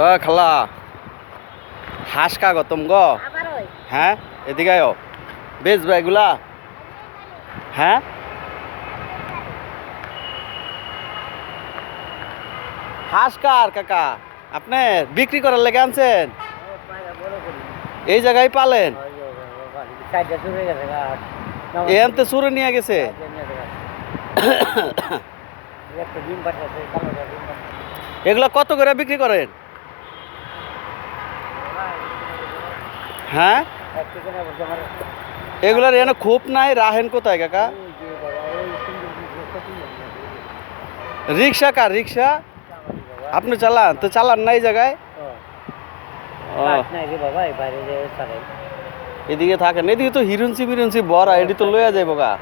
ও খালা হাঁস কাগো তুম গো হ্যাঁ এদিকে আয় বেচবা এগুলা হ্যাঁ হাঁস কার কাকা আপনি বিক্রি করার লেগে আনছেন এই জায়গায় পালেন এনতে সুরে নিয়ে গেছে এগুলা কত করে বিক্রি করেন হ্যাঁ এগুলার এনে খুব নাই রাহেন কোথায় কাকা রিক্সা কার রিক্সা আপনি চালান তো চালান না এই জায়গায় এদিকে থাকেন এদিকে তো হিরুনসি মিরুনসি বড়া এটি তো লইয়া যাইব গা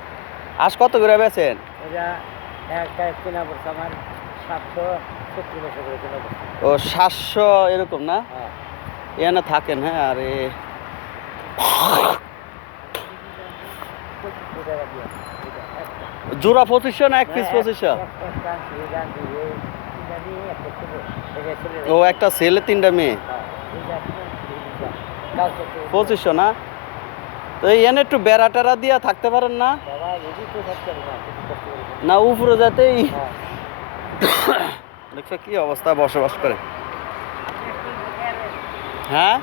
আজ কত করে বেছেন ও 700 এরকম না এখানে থাকেন হ্যাঁ আরে জোড়া 2500 না এক পিস 2500 ও একটা ছেলে 3টা মেয়ে 2500 না তো এনে একটু বেড়া টেরা দিয়া থাকতে পারেন না না উপরে যাতেই দেখছো কি অবস্থা বসবাস করে হ্যাঁ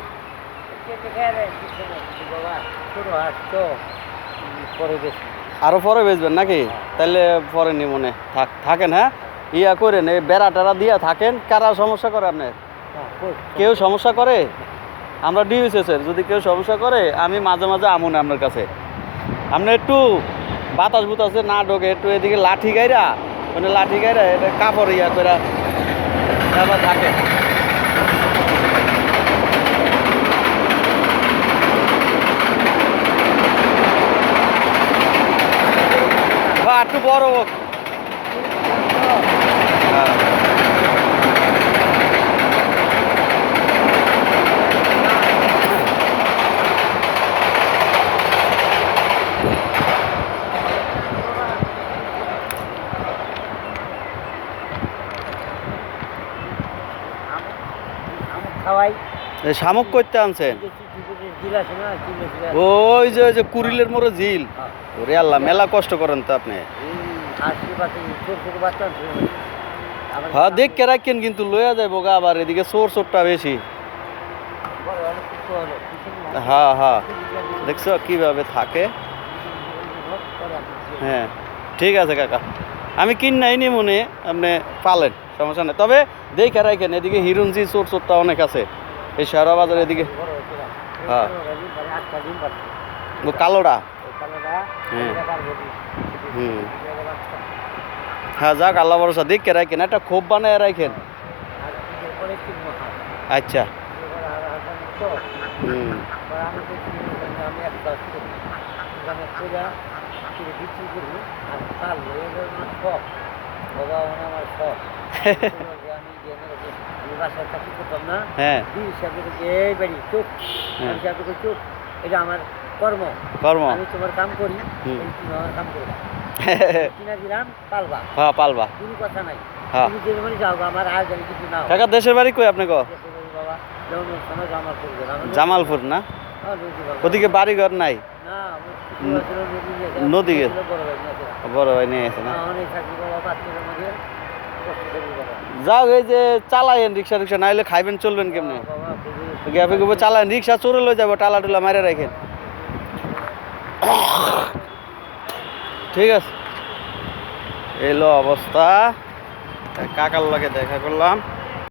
আরো পরে বেচবেন নাকি তাহলে পরে নি মনে থাকেন হ্যাঁ ইয়া করেন এই বেড়া টেরা দিয়া থাকেন কারা সমস্যা করে আপনার কেউ সমস্যা করে আমরা ডিউসেসের যদি কেউ সমস্যা করে আমি মাঝে মাঝে আমুন আপনার কাছে আপনি একটু বাতাস বুতাসে না ঢোকে একটু এদিকে লাঠি গাইরা মানে লাঠি গাইরা এটা কাপড় ইয়া করে তারপর থাকে বা একটু বড় হোক শামুক করতে আনছেন ওই যে কুড়িলের মোড়ে ঝিল ওরে আল্লাহ মেলা কষ্ট করেন তো আপনি হ্যাঁ দেখকে রাখেন কিন্তু লইয়া যাইবো গা আবার এদিকে চোরটা বেশি হ্যাঁ হ্যাঁ দেখছো কিভাবে থাকে হ্যাঁ ঠিক আছে কাকা আমি কিনাই নি মনে আপনি পালেন সমস্যা নেই তবে দেখে রাখেন এদিকে হিরুনজি চোরটা অনেক আছে এই সারা বাজার এদিকে হ্যাঁ কালোটা হ্যাঁ হুম হ্যাঁ যাক আল্লাহ ভরসা দেখে রাখেন একটা খোপ বানায় রাখেন আচ্ছা হুম হ্যাঁ এটা আমার কর্ম কর্ম আমি তোমার কাম করি আমার কাম করবা কিনা দিলাম পালবা হ্যাঁ পালবা কোনো কথা নাই হ্যাঁ তুমি যেমন যাও আমার আর জানি কিছু না কাকা দেশের বাড়ি কই আপনি গো বাবা যেমন জামালপুর না ওদিকে বাড়ি ঘর নাই না নদী বড় ভাই নিয়ে গেছে না যাও এই যে চালাইন রিক্সা রিক্সা নাইলে খাইবেন চলবেন কেমনে গ্যাপে গ্যাপে চালান রিক্সা চোরে লয়ে যাবো টালা টুলা মারে রাখেন ঠিক আছে এলো অবস্থা কাকার লগে দেখা করলাম